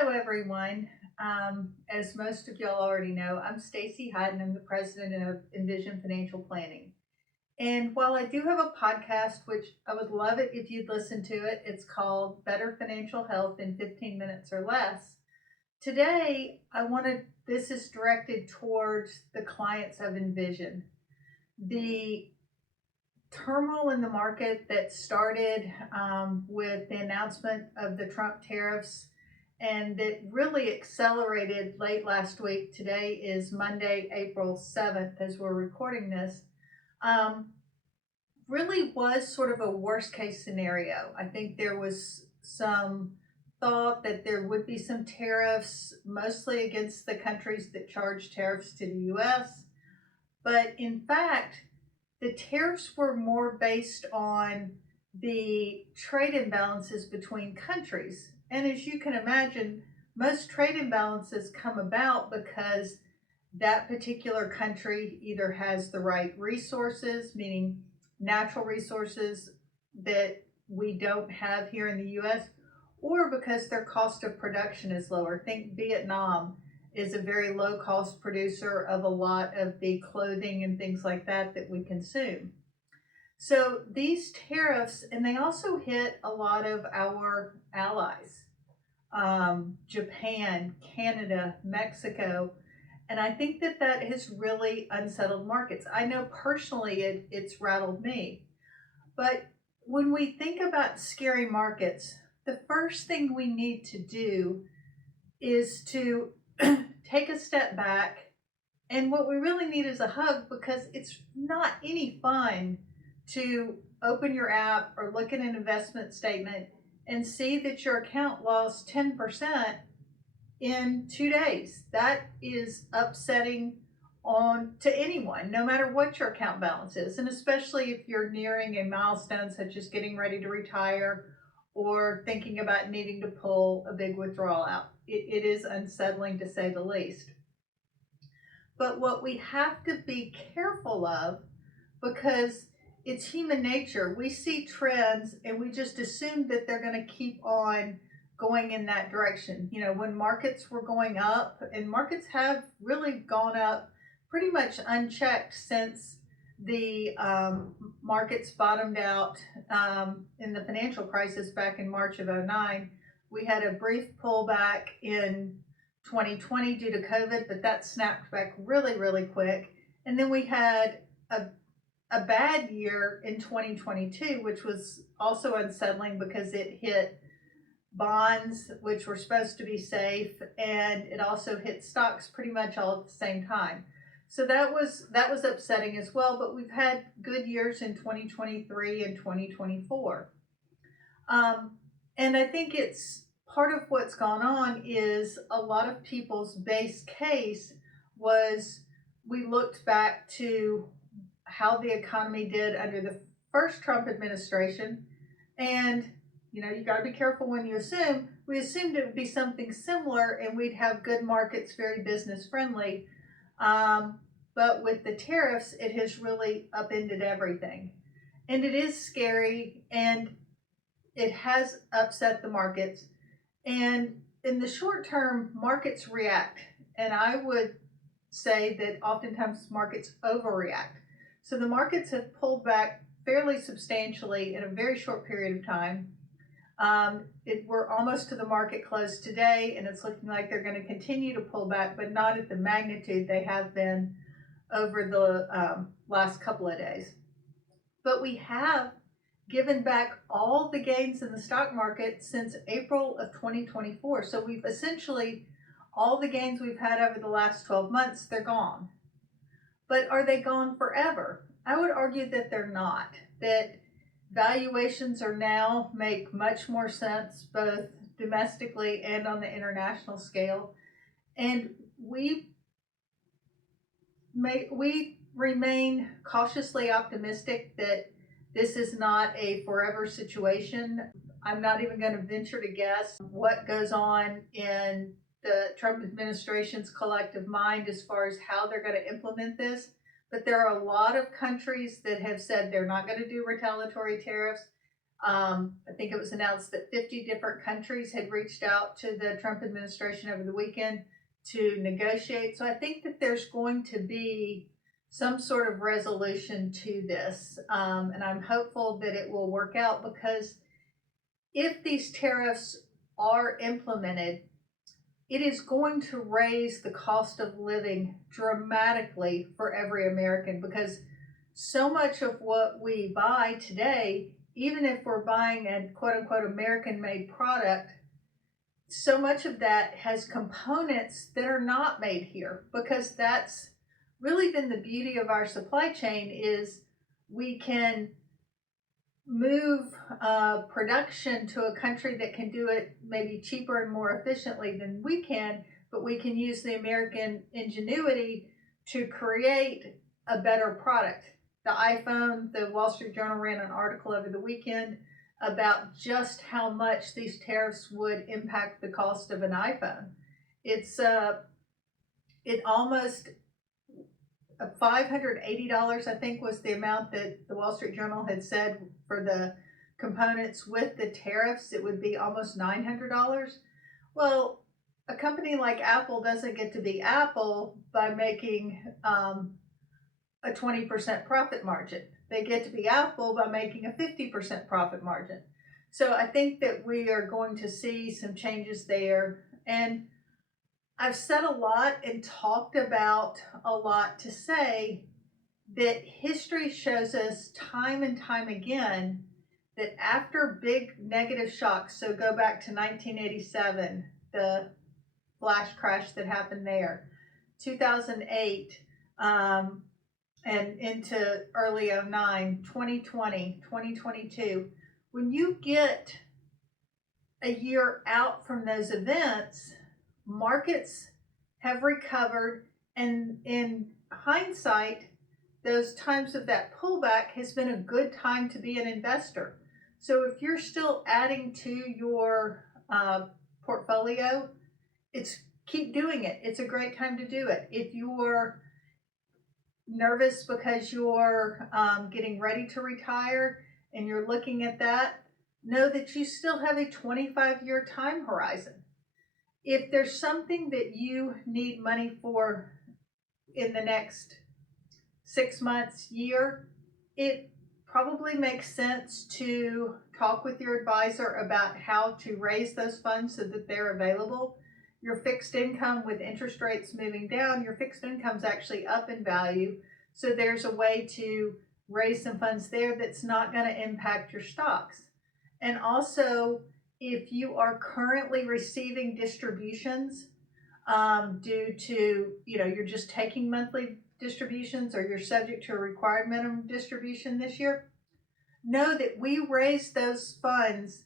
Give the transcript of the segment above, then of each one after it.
Hello, everyone. As most of y'all already know, I'm Stacy Hyde, and I'm the president of Envision Financial Planning. And while I do have a podcast, which I would love it if you'd listen to it, it's called Better Financial Health in 15 Minutes or Less. Today, this is directed towards the clients of Envision. The turmoil in the market that started with the announcement of the Trump tariffs and that really accelerated late last week. Today is Monday, April 7th, as we're recording this. Really was sort of a worst case scenario. I think there was some thought that there would be some tariffs, mostly against the countries that charge tariffs to the US. But in fact, the tariffs were more based on the trade imbalances between countries. And as you can imagine, most trade imbalances come about because that particular country either has the right resources, meaning natural resources that we don't have here in the US, or because their cost of production is lower. Think Vietnam is a very low cost producer of a lot of the clothing and things like that we consume. So these tariffs, and they also hit a lot of our allies, Japan, Canada, Mexico, and I think that has really unsettled markets. I know personally it's rattled me. But when we think about scary markets, the first thing we need to do is to take a step back. And what we really need is a hug, because it's not any fun to open your app or look at an investment statement and see that your account lost 10% in 2 days. That is upsetting to anyone, no matter what your account balance is. And especially if you're nearing a milestone such as getting ready to retire or thinking about needing to pull a big withdrawal out. It is unsettling, to say the least. But what we have to be careful of, because it's human nature, we see trends and we just assume that they're going to keep on going in that direction. You know, when markets were going up, and markets have really gone up pretty much unchecked since the markets bottomed out in the financial crisis back in March of 2009. We had a brief pullback in 2020 due to COVID, but that snapped back really, really quick. And then we had a bad year in 2022, which was also unsettling because it hit bonds, which were supposed to be safe, and it also hit stocks pretty much all at the same time. So that was upsetting as well, but we've had good years in 2023 and 2024. And I think it's part of what's gone on is a lot of people's base case was, we looked back to how the economy did under the first Trump administration. And, you know, you got to be careful when you assume. We assumed it would be something similar and we'd have good markets, very business friendly. But with the tariffs, it has really upended everything. And it is scary, and it has upset the markets. And in the short term, markets react. And I would say that oftentimes markets overreact. So the markets have pulled back fairly substantially in a very short period of time. We're almost to the market close today, and it's looking like they're going to continue to pull back, but not at the magnitude they have been over the last couple of days. But we have given back all the gains in the stock market since April of 2024. So we've essentially, all the gains we've had over the last 12 months, they're gone. But are they gone forever? I would argue that they're not. That valuations are now make much more sense, both domestically and on the international scale. And we remain cautiously optimistic that this is not a forever situation. I'm not even going to venture to guess what goes on in the Trump administration's collective mind as far as how they're going to implement this. But there are a lot of countries that have said they're not going to do retaliatory tariffs. I think it was announced that 50 different countries had reached out to the Trump administration over the weekend to negotiate. So I think that there's going to be some sort of resolution to this. And I'm hopeful that it will work out, because if these tariffs are implemented, it is going to raise the cost of living dramatically for every American, because so much of what we buy today, even if we're buying a quote unquote American made product, so much of that has components that are not made here, because that's really been the beauty of our supply chain, is we can move production to a country that can do it maybe cheaper and more efficiently than we can, but we can use the American ingenuity to create a better product. The iPhone, the Wall Street Journal ran an article over the weekend about just how much these tariffs would impact the cost of an iPhone. It almost $580, I think, was the amount that the Wall Street Journal had said for the components. With the tariffs, it would be almost $900. Well, a company like Apple doesn't get to be Apple by making a 20% profit margin. They get to be Apple by making a 50% profit margin. So I think that we are going to see some changes there. And I've said a lot and talked about a lot to say that history shows us time and time again that after big negative shocks, so go back to 1987, the flash crash that happened there, 2008, and into early 09, 2020, 2022, when you get a year out from those events, markets have recovered, and in hindsight, those times of that pullback has been a good time to be an investor. So if you're still adding to your portfolio, keep doing it. It's a great time to do it. If you're nervous because you're getting ready to retire and you're looking at that, know that you still have a 25-year time horizon. If there's something that you need money for in the next 6 months, year, it probably makes sense to talk with your advisor about how to raise those funds so that they're available. Your fixed income, with interest rates moving down, your fixed income's actually up in value. So there's a way to raise some funds there that's not going to impact your stocks. And also, if you are currently receiving distributions due to, you're just taking monthly distributions, or you're subject to a required minimum distribution this year, know that we raised those funds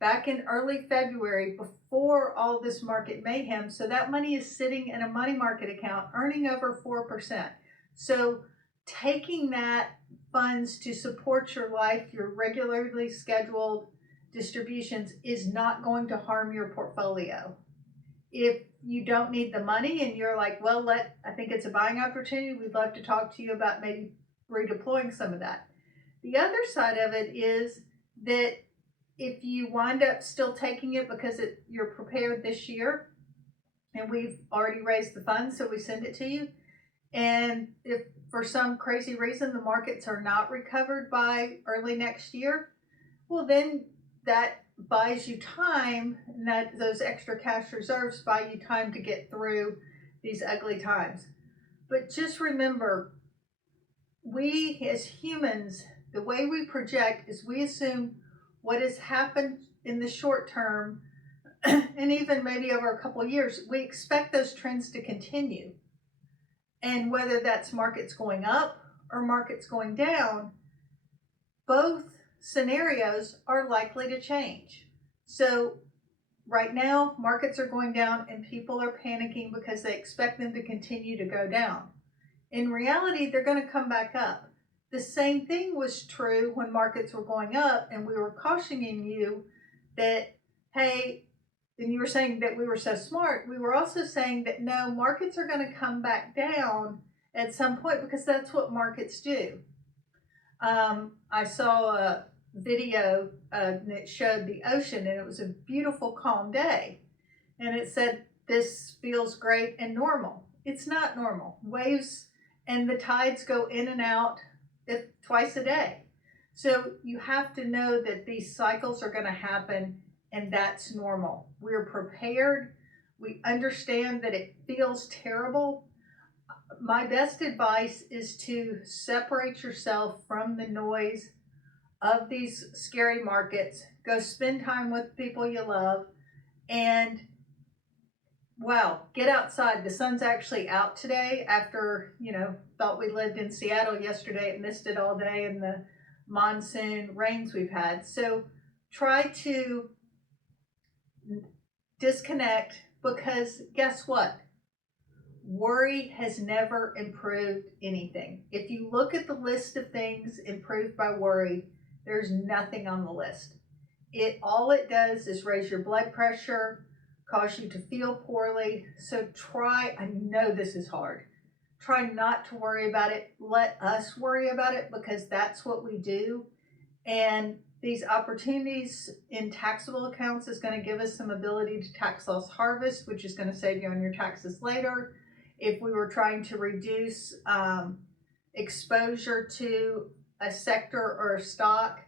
back in early February before all this market mayhem. So that money is sitting in a money market account earning over 4%. So taking that funds to support your life, your regularly scheduled distributions, is not going to harm your portfolio. If you don't need the money and you're like, well, I think it's a buying opportunity, we'd love to talk to you about maybe redeploying some of that. The other side of it is that if you wind up still taking it because you're prepared this year, and we've already raised the funds, so we send it to you, and if for some crazy reason the markets are not recovered by early next year, well, then that buys you time, and that those extra cash reserves buy you time to get through these ugly times. But just remember, we as humans, the way we project is we assume what has happened in the short term, and even maybe over a couple of years, we expect those trends to continue. And whether that's markets going up or markets going down, both scenarios are likely to change. So right now, markets are going down and people are panicking because they expect them to continue to go down. In reality, they're going to come back up. The same thing was true when markets were going up and we were cautioning you that, hey, and you were saying that we were so smart. We were also saying that no, markets are going to come back down at some point, because that's what markets do. I saw video and it showed the ocean, and it was a beautiful, calm day. And it said, "This feels great and normal." It's not normal. Waves and the tides go in and out twice a day. So you have to know that these cycles are going to happen, and that's normal. We're prepared. We understand that it feels terrible. My best advice is to separate yourself from the noise of these scary markets. Go spend time with people you love, and wow, get outside. The sun's actually out today after, thought we lived in Seattle yesterday. It missed it all day in the monsoon rains we've had. So try to disconnect, because guess what? Worry has never improved anything. If you look at the list of things improved by worry, there's nothing on the list. All it does is raise your blood pressure, cause you to feel poorly. So I know this is hard. Try not to worry about it. Let us worry about it, because that's what we do. And these opportunities in taxable accounts is going to give us some ability to tax loss harvest, which is going to save you on your taxes later. If we were trying to reduce exposure to a sector or a stock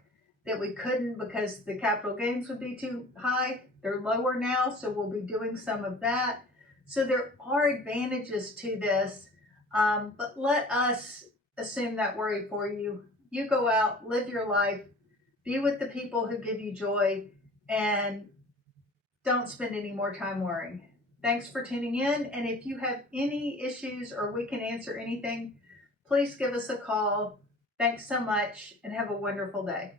that we couldn't because the capital gains would be too high, they're lower now, so we'll be doing some of that. So there are advantages to this, but let us assume that worry for you. You go out, live your life, be with the people who give you joy, and don't spend any more time worrying. Thanks for tuning in, and if you have any issues or we can answer anything, please give us a call. Thanks so much, and have a wonderful day.